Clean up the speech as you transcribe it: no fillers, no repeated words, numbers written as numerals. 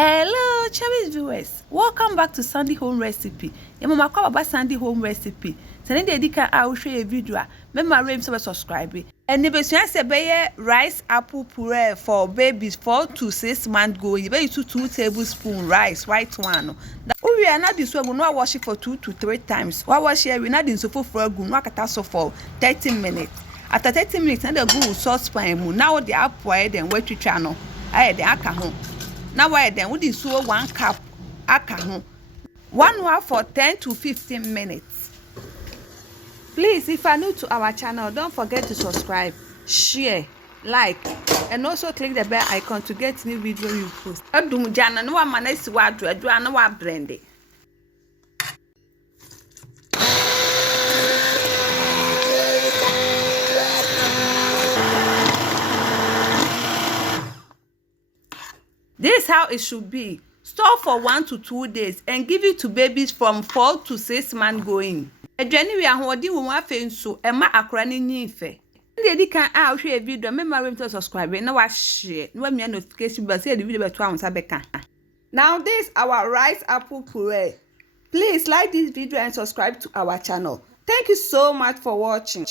Hello, Cherise viewers. Welcome back to Sandy Home Recipe. Your mama call about Sandy Home Recipe. Send the edika I will show you a video. Remember, rem subscribe. And the best say be rice apple puree for babies 4 to 6 months going. You better 2 tablespoons rice, white one. We are not this way. We no wash it for 2 to 3 times. We wash here. We not in so for a good. We can so for 30 minutes. After 30 minutes, and the good saucepan. Now the apple then wait to channel. I the aka home. Now why then would this 1 cup aka 1 hour for 10 to 15 minutes. Please, if you are new to our channel, don't forget to subscribe, share, like, and also click the bell icon to get new video you post. Adum jana no one manesi wa adua no wa blend it. This is how it should be. Store for 1 to 2 days and give it to babies from 4 to 6 months going. Adwani we ahodi wo afa nso ema akora ni nyife. Ndi edi kan a hwe e video remember to subscribe na wa share na wa mia notification bell say the video beto ahunsa beka. Now this our rice apple puree. Please like this video and subscribe to our channel. Thank you so much for watching.